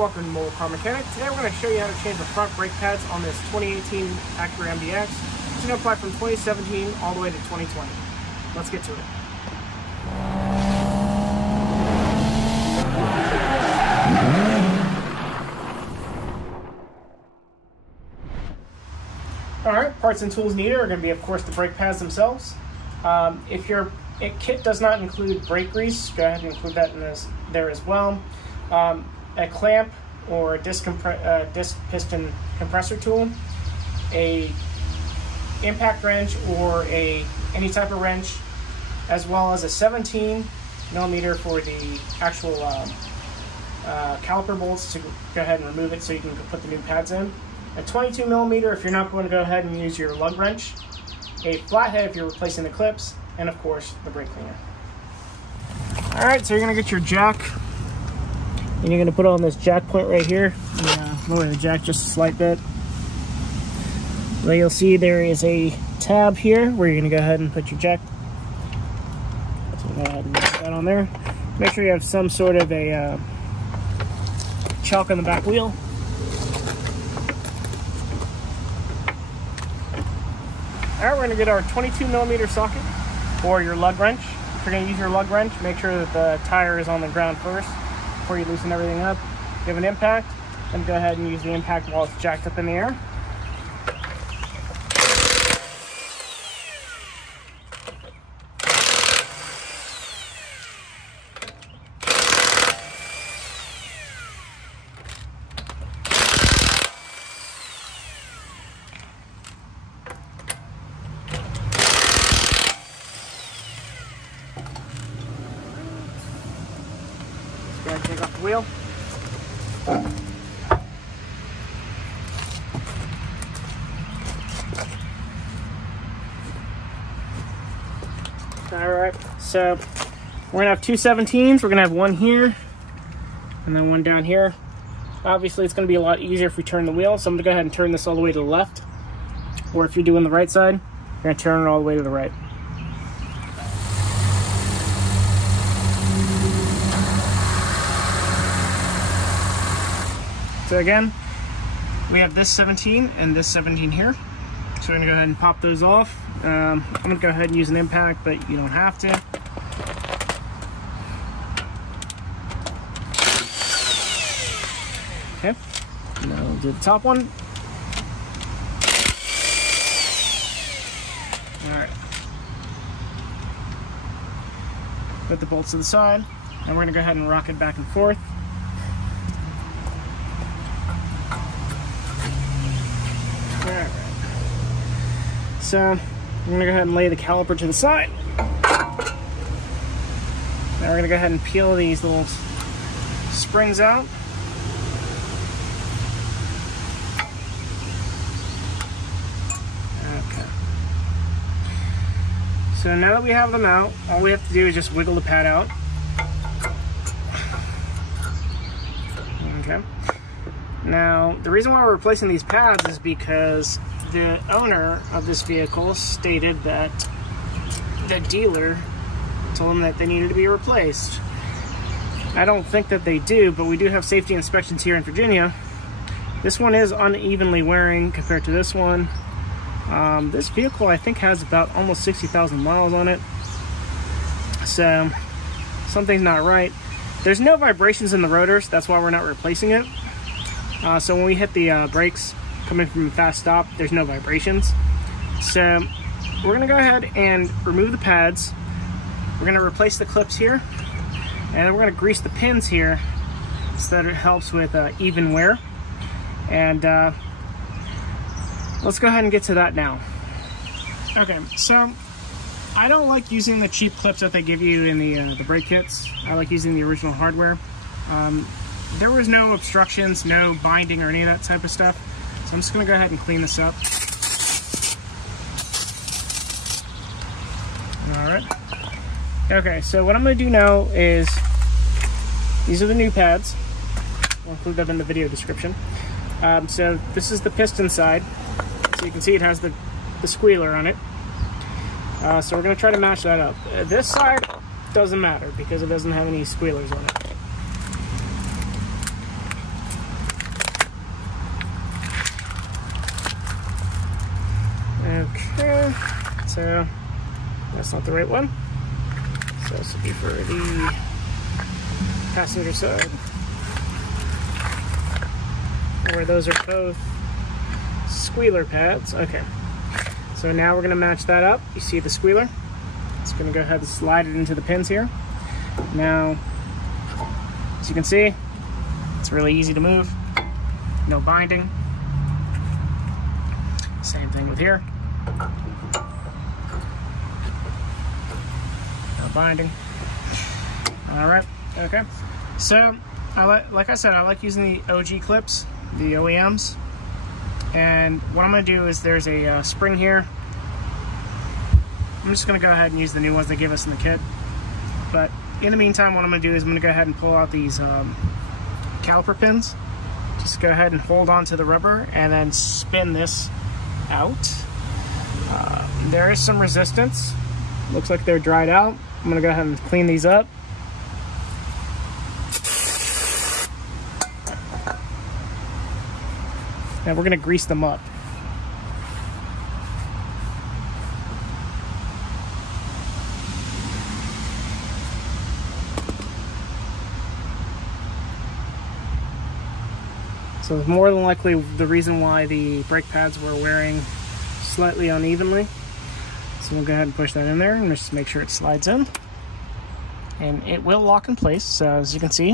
welcome to Mobile Car Mechanic. Today we're going to show you how to change the front brake pads on this 2018 Acura MDX. It's going to apply from 2017 all the way to 2020. Let's get to it. Alright, parts and tools needed are going to be, of course, the brake pads themselves. If your kit does not include brake grease, go ahead and include that in there as well. A clamp or a disc piston compressor tool, a impact wrench or any type of wrench, as well as a 17 millimeter for the actual caliper bolts to go ahead and remove it so you can put the new pads in. A 22 millimeter if you're not going to go ahead and use your lug wrench, a flathead if you're replacing the clips, and of course the brake cleaner. Alright, so you're going to get your jack and you're going to put on this jack point right here. Lower the jack just a slight bit. Then you'll see there is a tab here where you're going to go ahead and put your jack. So go ahead and put that on there. Make sure you have some sort of a chock on the back wheel. Alright, we're going to get our 22 millimeter socket or your lug wrench. If you're going to use your lug wrench, make sure that the tire is on the ground first before you loosen everything up. Give an impact, then go ahead and use the impact while it's jacked up in the air. Go ahead and take off the wheel. Alright, so we're going to have two 17s. We're going to have one here and then one down here. Obviously, it's going to be a lot easier if we turn the wheel, so I'm going to go ahead and turn this all the way to the left. Or if you're doing the right side, you're going to turn it all the way to the right. So again, we have this 17 and this 17 here. So we're gonna go ahead and pop those off. I'm gonna go ahead and use an impact, but you don't have to. Okay, now we'll do the top one. All right. Put the bolts to the side, and we're gonna go ahead and rock it back and forth. Alright, so I'm going to go ahead and lay the caliper to the side. Now we're going to go ahead and peel these little springs out. Okay. So now that we have them out, all we have to do is just wiggle the pad out. Okay. Now, the reason why we're replacing these pads is because the owner of this vehicle stated that the dealer told them that they needed to be replaced. I don't think that they do, but we do have safety inspections here in Virginia. This one is unevenly wearing compared to this one. This vehicle, I think, has about almost 60,000 miles on it. So, something's not right. There's no vibrations in the rotors, that's why we're not replacing it. So when we hit the brakes coming from a fast stop, there's no vibrations. So we're going to go ahead and remove the pads. We're going to replace the clips here. And then we're going to grease the pins here so that it helps with even wear. And let's go ahead and get to that now. Okay, so I don't like using the cheap clips that they give you in the brake kits. I like using the original hardware. There was no obstructions, no binding or any of that type of stuff. So I'm just going to go ahead and clean this up. Alright. Okay, so what I'm going to do now is, these are the new pads. I'll include them in the video description. So this is the piston side. So you can see it has the squealer on it. So we're going to try to match that up. This side doesn't matter because it doesn't have any squealers on it. So that's not the right one. So this will be for the passenger side, where those are both squealer pads. Okay, so now we're going to match that up. You see the squealer? It's going to go ahead and slide it into the pins here. Now, as you can see, it's really easy to move. No binding. Same thing with here. No binding. All right. Okay. So, like I said, I like using the OG clips, the OEMs. And what I'm going to do is there's a spring here. I'm just going to go ahead and use the new ones they give us in the kit. But in the meantime, what I'm going to do is I'm going to go ahead and pull out these caliper pins. Just go ahead and hold on to the rubber and then spin this out. There is some resistance. Looks like they're dried out. I'm going to go ahead and clean these up. And we're going to grease them up. So more than likely the reason why the brake pads were wearing slightly unevenly. So we'll go ahead and push that in there and just make sure it slides in. And it will lock in place, so as you can see,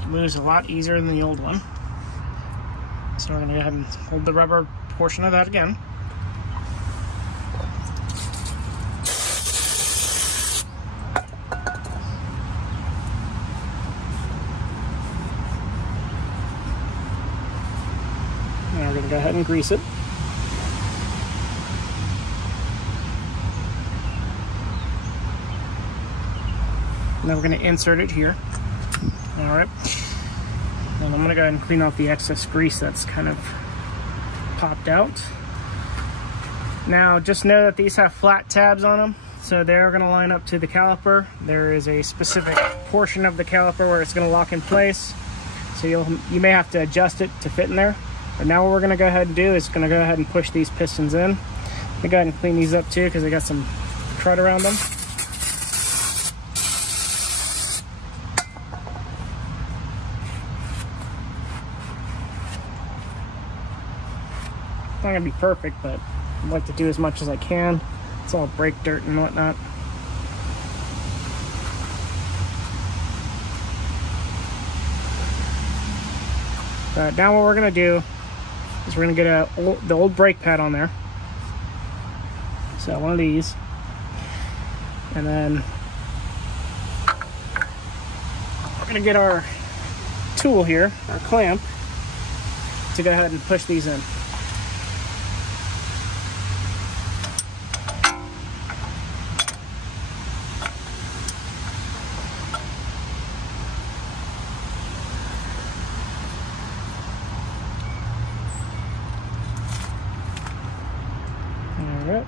it moves a lot easier than the old one. So we're going to go ahead and hold the rubber portion of that again. Now we're going to go ahead and grease it. Now we're going to insert it here. All right. And I'm going to go ahead and clean off the excess grease that's kind of popped out. Now just know that these have flat tabs on them, so they're going to line up to the caliper. There is a specific portion of the caliper where it's going to lock in place, so you may have to adjust it to fit in there. But now what we're going to go ahead and do is going to go ahead and push these pistons in. I'm going to go ahead and clean these up too because they got some crud around them. Not gonna be perfect, but I'd like to do as much as I can. It's all brake dirt and whatnot. Now what we're gonna do is we're gonna get the old brake pad on there. So one of these, and then we're gonna get our tool here, our clamp, to go ahead and push these in. Alright.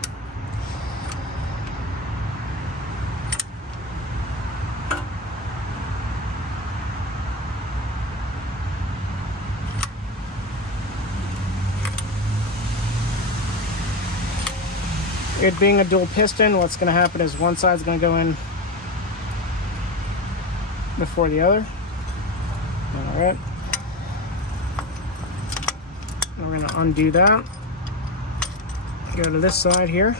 It being a dual piston, what's going to happen is one side's going to go in before the other. Alright. We're going to undo that. Go to this side here.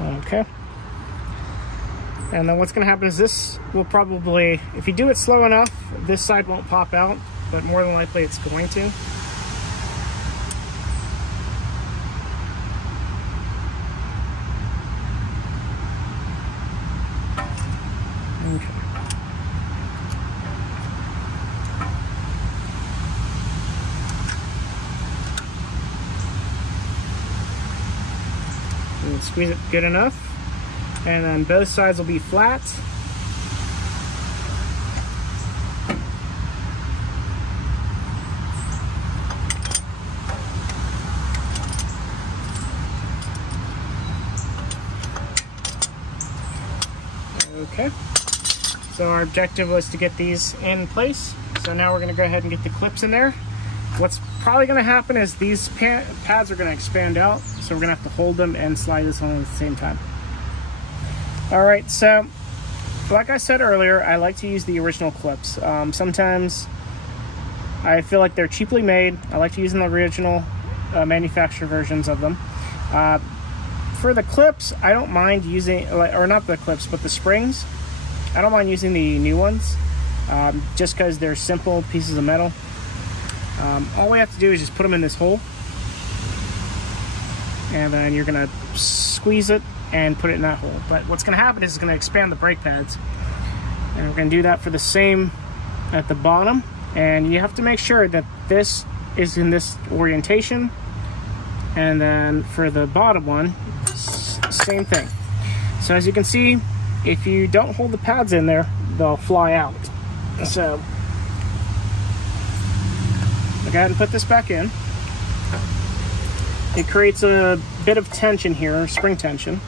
Okay. And then what's going to happen is this will probably, if you do it slow enough, this side won't pop out, but more than likely it's going to. Okay. And squeeze it good enough, and then both sides will be flat. Okay. So our objective was to get these in place. So now we're going to go ahead and get the clips in there. What's probably going to happen is these pads are going to expand out. So we're going to have to hold them and slide this on at the same time. All right, so like I said earlier, I like to use the original clips. Sometimes I feel like they're cheaply made. I like to use the original manufacturer versions of them. For the clips, I don't mind using, or not the clips, but the springs. I don't mind using the new ones, just because they're simple pieces of metal. All we have to do is just put them in this hole, and then you're gonna squeeze it and put it in that hole. But what's gonna happen is it's gonna expand the brake pads, and we're gonna do that for the same at the bottom. And you have to make sure that this is in this orientation, and then for the bottom one, same thing. So as you can see, if you don't hold the pads in there, they'll fly out. So I'll go ahead and put this back in. It creates a bit of tension here, spring tension.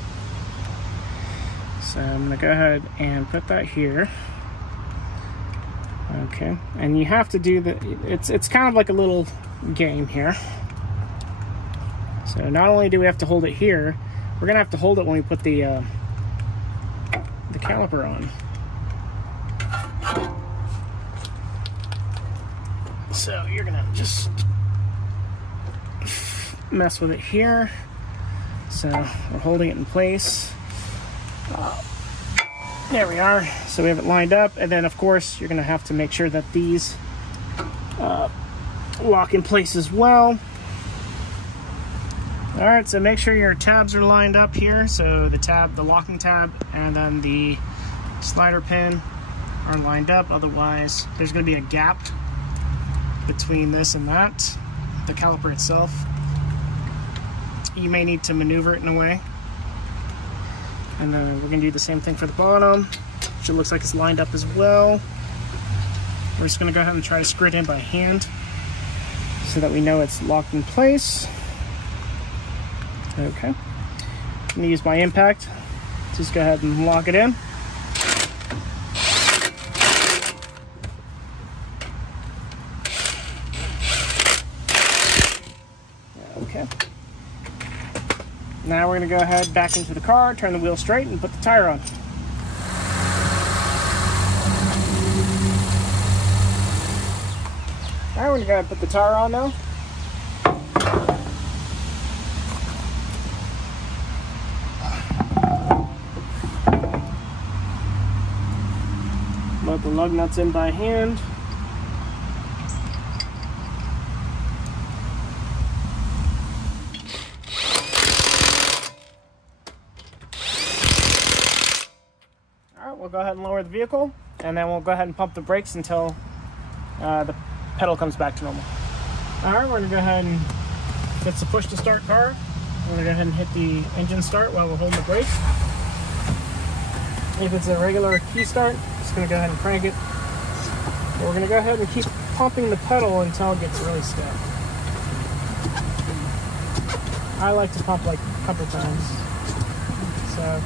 So I'm gonna go ahead and put that here. Okay, and you have to do the, it's kind of like a little game here. So not only do we have to hold it here, we're gonna have to hold it when we put the caliper on. So you're gonna just mess with it here. So we're holding it in place. There we are. So we have it lined up, and then of course you're gonna have to make sure that these lock in place as well. All right, so make sure your tabs are lined up here. So the locking tab, and then the slider pin are lined up. Otherwise, there's going to be a gap between this and that, the caliper itself. You may need to maneuver it in a way. And then we're going to do the same thing for the bottom, which it looks like it's lined up as well. We're just going to go ahead and try to screw it in by hand so that we know it's locked in place. Okay, I'm gonna use my impact. Just go ahead and lock it in. Okay. Now we're gonna go ahead back into the car, turn the wheel straight, and put the tire on. All right, we're gonna go ahead and put the tire on now. Let the lug nuts in by hand. All right, we'll go ahead and lower the vehicle, and then we'll go ahead and pump the brakes until the pedal comes back to normal. All right, we're gonna go ahead and, it's a push to start car. We're gonna go ahead and hit the engine start while we're holding the brake. If it's a regular key start, just gonna go ahead and crank it. We're gonna go ahead and keep pumping the pedal until it gets really stiff. I like to pump like a couple times. So,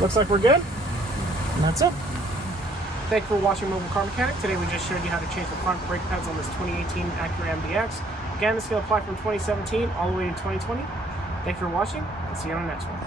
looks like we're good, and that's it. Thank you for watching Mobile Car Mechanic. Today we just showed you how to change the front brake pads on this 2018 Acura MDX. Again, this will apply from 2017 all the way to 2020. Thank you for watching, and see you on the next one.